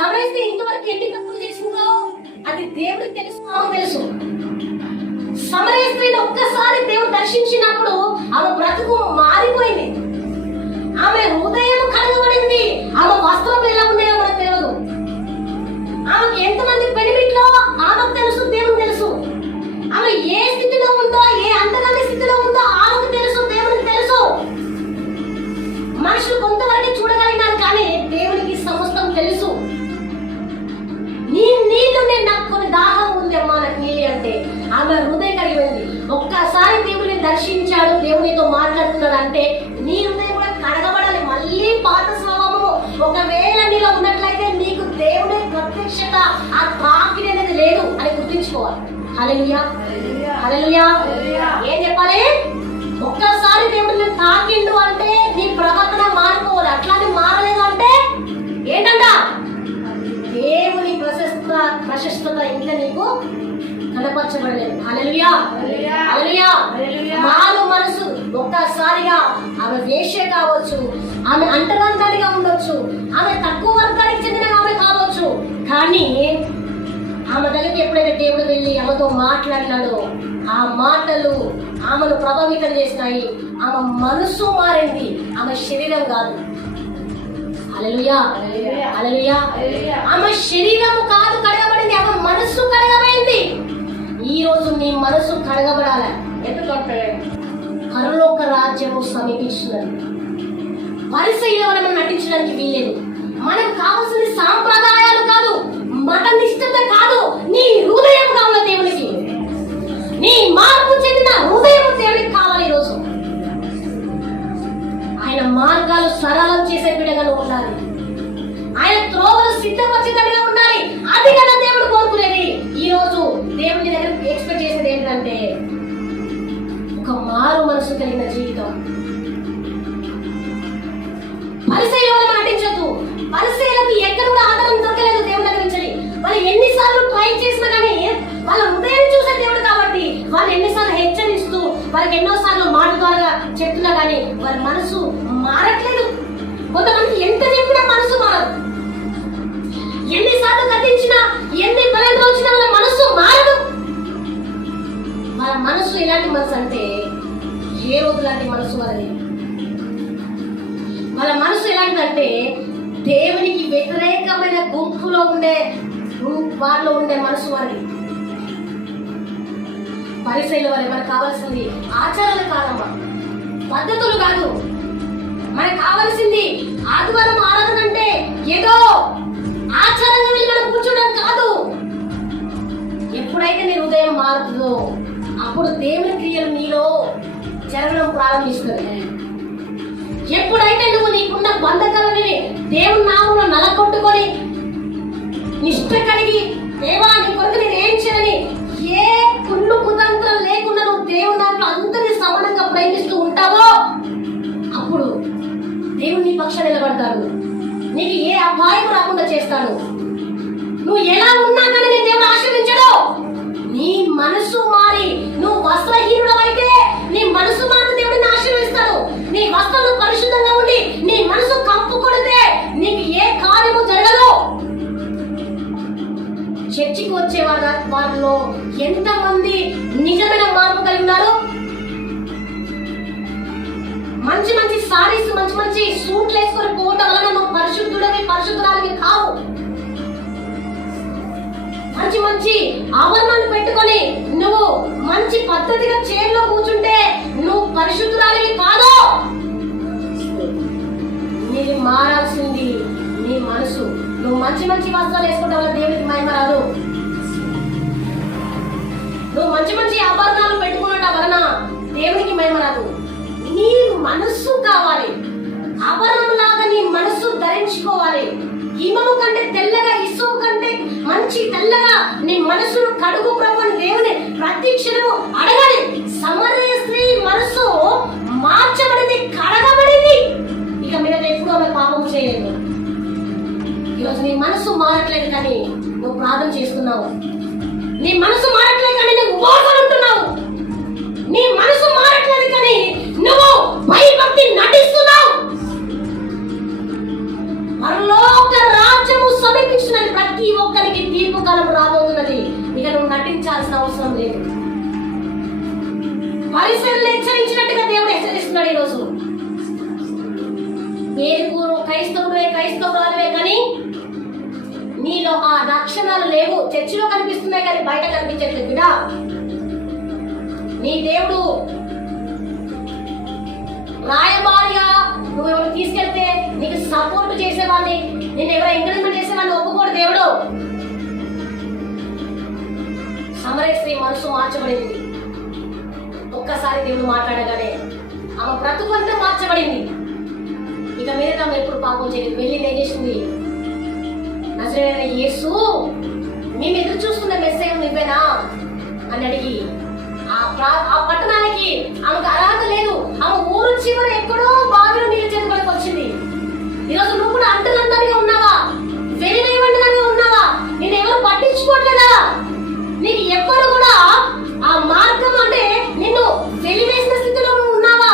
సమరస్తే ఇంతవరకు ఎన్ని తప్పులు చేసుకుందో అది దేవుడికి తెలుసు. సమరయ స్త్రీని ఒక్కసారి దేవుడు దర్శించినప్పుడు ఆమె బ్రతుకు మారిపోయింది. ఆమె హృదయం కడగబడింది. ఆమె వస్త్రం ఎలా ఉన్నాయో మనకు తెలియదు. ఆమెకు ఎంతమంది పెనిమిట్లో ఆమెకు తెలుసు, దేవునికి తెలుసు. ఆమె ఏ స్థితిలో ఉందో, ఏ అంతకంటే స్థితిలో ఉందో ఆమెకు తెలుసు, దేవునికి తెలుసు. మనుషులు కొంతవరకు చూడగలిగినారు, కానీ దేవునికి సమస్తం తెలుసు. నీ నీళ్లు నేను నాకు కొన్ని దాహం ఉంది అమ్మా నాకు నీళ్ళు అంటే ఆమె హృదయం కడిగింది. ఒక్కసారి దేవుని దర్శించాడు, దేవునితో మాట్లాడుతున్నాడు అంటే నీ హృదయం కూడా కడగబడాలి. మళ్ళీ పాత స్వభావము ఒకవేళ నీలో ఉన్నట్లయితే నీకు దేవుని ప్రత్యక్షత ఆ తాకిడి అనేది లేదు అని గుర్తించుకోవాలి. హల్లెలూయా, హల్లెలూయా. ఏం చెప్పాలి? ఒక్కసారి దేవుడిని తాకిండు అంటే నీ ప్రవర్తన మారుకోవాలి. అట్లానే మారలేదు అంటే ఏంటంట? దేవుని ప్రశస్తత ఇంకా నీకు కనపరచబడలేదు. హల్లెలూయా, హల్లెలూయా. మారు మనసు ఒక్కసారిగా ఆమె వేశ్య కావచ్చు, ఆమె అంటరాంతానిగా ఉండొచ్చు, ఆమె తక్కువ వర్గానికి చెందిన ఆమె కావచ్చు, కానీ ఆమె దగ్గరికి ఎప్పుడైతే దేవుడు వెళ్ళి ఆమెతో మాట్లాడినాడో ఆ మాటలు ఆమెను ప్రభావితం చేసినాయి. ఆమె మనసు మారింది, ఆమె శరీరం కాదు. హల్లెలూయా, హల్లెలూయా. ఆమె శరీరం కాదు కడగబడింది, ఆమె మనసు కడగబడింది. ఈ రోజు నీ మనసు కడగబడాలి. ఎందుకంటే పరలోక రాజ్యము సమీపిస్తున్నది. పరిసయ్యుల మనం నటించడానికి వీలేదు. మనకు కావాల్సిన సాంప్రదాయాలు కాదు, మత నిష్ఠత కాదు, నీ హృదయం కావాలి దేవునికి. నీ మార్పు చెందిన హృదయం దేవునికి కావాలి. ఈరోజు ఆయన మార్గాలు సరళం చేసే విధంగా ఉండాలి. ఆయన త్రోవలు సిద్ధపరిచేటట్టుగా ఉండాలి. అది కదా దేవుడు కోరుకునేది. ఈ రోజు దేవుని దగ్గర ఎక్స్పెక్ట్ చేసేది ఏంటంటే ఒక మారు మనసు కలిగిన జీవితం. పరిసయ్యులను నటించొద్దు. పరిసయ్యులకు ఎక్కడ కూడా ఆధారం దొరకలేదు దేవుని దగ్గర నుంచి. వాళ్ళు ఎన్నిసార్లు ట్రై చేసినా కానీ వాళ్ళ హృదయం చూసే దేవుడు కాబట్టి వాళ్ళు ఎన్నిసార్లు హెచ్చరిస్తూ వాళ్ళకి ఎన్నోసార్లు మాట ద్వారా చెప్తున్నా కానీ వారి మనసు మారట్లేదు. కొంతమంది ఎంత చెప్పినా మనసు మారదు. ఎన్నిసార్లు గతించినా, ఎన్ని బలంగా వచ్చినా వాళ్ళ మనసు మారదు. వాళ్ళ మనసు ఎలాంటి మనసు అంటే ఏ రోజు లాంటి మనసు వాళ్ళది. వాళ్ళ మనసు ఎలాంటిదంటే దేవునికి వ్యతిరేకమైన గుంపులో ఉండే వారిలో ఉండే మనసు వారి. పరిసయ్యుల వారి మనకు కావాల్సింది ఆచారాలు కాదమ్మా, పద్ధతులు కాదు. మనకు కావాల్సింది ఆదివారం ఆరాధన అంటే ఏదో ఆచారంగా వెళ్ళి మనం కూర్చోడం కాదు. ఎప్పుడైతే నీ హృదయం మారుతుందో అప్పుడు దేవుని క్రియలు నీలో జరగడం ప్రారంభిస్తుంది. ఎప్పుడైతే నువ్వు నీకున్న బంధకాలని దేవుని నామంలో నలగొట్టుకొని నిష్ఠ కలిగి దేవా నీ కొరకు నేను ఏం చేయాలని ఏ కుళ్ళు కుతంత్రం లేకుండా నువ్వు దేవుని దాంట్లో అందరినీ సమానంగా ప్రేమిస్తూ ఉంటావో అప్పుడు దేవుడు నీ పక్షాన నిలబడతాడు. నీకు ఏ అపాయం రాకుండా చేస్తాడు. నువ్వు ఎలా ఉన్నా కానీ నేను దేవుడు ఆశీర్వదించడు. నీ మనసు మారి నువ్వు వస్త్రహీనుడు అయితే నీ మనసు మారి దేవుడిని ఆశీర్వదిస్తాడు. నీ వస్త్రాలు పరిశుద్ధంగా ఉండి నీ మనసు కప్పు కొడితే నీకు ఏ కార్యము జరగదు. చర్చికి వచ్చే వారిలో ఎంతమంది నిజమైన మార్పు కలిగి ఉన్నారు? మంచి మంచి సారీస్, మంచి మంచి సూట్లు వేసుకొని పోవటం వలన నువ్వు పరిశుద్ధుడివి, పరిశుద్ధురాలివి కావు. మంచి మంచి ఆభరణాలు పెట్టుకొని నువ్వు మంచి పద్ధతిగా చైర్లో కూర్చుంటే నువ్వు పరిశుద్ధురాలివి కాదు. నీది మారాల్సింది నీ మనసు. నువ్వు మంచి మంచి వస్త్రాలు వేసుకుంటే వల్ల దేవుడికి మహిమ రాదు. నువ్వు మంచి మంచి ఆభరణాలు పెట్టుకున్నట వలన దేవునికి మహిమ రాదు. నీ మనస్సు కావాలి. ఆభరణం లాగా నీ మనస్సు ధరించుకోవాలి. హిమము కంటే తెల్లగా, ఇసువు కంటే మంచి తెల్లగా నీ మనస్సును కడుగు ప్రభుని దేవుని ప్రతి క్షణము అడగాలి. సమరయ స్త్రీ మనస్సు మార్చబడింది, కడగబడింది. ఇక మీద ఎప్పుడు ఆమె పాపం చేయలేదు. ఈరోజు నీ మనసు మారట్లేదు కానీ నువ్వు ప్రార్థన చేస్తున్నావు. నీ మనసు మారట్లేదు కానీ నువ్వు ఉపవాసం ఉంటున్నావు. నీ మనసు మారట్లేదు కానీ నువ్వు భయభక్తి నటిస్తున్నావు. పరలోక రాజ్యము సమీపించిన తీర్పు కాలం రాబోతున్నది. ఇక నువ్వు నటించాల్సిన అవసరం లేదు. పరిసరాలు హెచ్చరించినట్టుగా దేవుడు హెచ్చరిస్తున్నాడు ఈరోజు. నేను క్రైస్తవురాలువే కానీ నీలో ఆ లక్షణాలు లేవు. చర్చిలో కనిపిస్తున్నాయి కానీ బయట కనిపించట్లేదు బిడ్డ. నీ దేవుడు రాయబారిగా నువ్వు ఎవరు తీసుకెళ్తే నీకు సపోర్ట్ చేసేవాడిని, నేను ఎవరు ఎంకరేజ్మెంట్ చేసేవాడిని ఒప్పుకోడు దేవుడు. సమరయ స్త్రీ మనసు మార్చబడింది. ఒక్కసారి దేవుడు మాట్లాడగానే ఆమె బ్రతుకంతా మార్చబడింది. ఇక మీద ఆమె ఎప్పుడు పాపం చేయలేదు. వెళ్ళి ఏం చేసింది? నజరేయుడైన యేసు, మేము ఎదురు చూస్తున్న మెస్సయ్య నువ్వేనా అని అడిగి ఆ పట్టణానికి ఆమెకు అర్హత లేదు. ఆమె ఊరు చివర ఎక్కడో బావిలో నీళ్ళు చేతులకు వచ్చింది. ఈరోజు నువ్వు కూడా అంటలందరిగా ఉన్నావా? వెలివేయమంటలంగా ఉన్నావా? నేను ఎవరు పట్టించుకోవట్లేదా? నీకు ఎవ్వరు కూడా ఆ మార్గం అంటే నిన్ను వెలివేసిన స్థితిలో నువ్వు ఉన్నావా?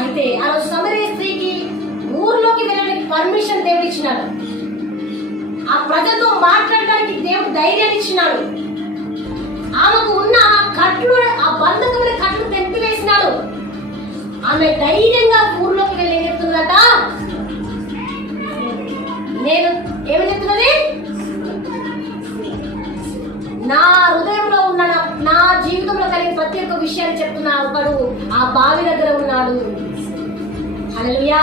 అయితే ఆ రోజు సమరయ స్త్రీకి ఊర్లోకి వెళ్ళడానికి పర్మిషన్ దేవుడు ఇచ్చినాడు. ఆ ప్రజలతో మాట్లాడడానికి దేవుడు ధైర్యాన్ని ఇచ్చినాడు. ఆమెకు ఉన్న కట్లు, ఆ బంధకమైన కట్లు తెంపివేసినాడు. ఆమె ధైర్యంగా ఊర్లోకి వెళ్ళి ఏం చెప్తుందట? నేను ఏమి చెప్తున్నది? నా హృదయంలో ఉన్న నా జీవితంలో కలిగిన ప్రతి ఒక్క విషయాన్ని చెప్తున్నా. ఒకడు ఆ బావి దగ్గర ఉన్నాడు. హల్లెలూయా.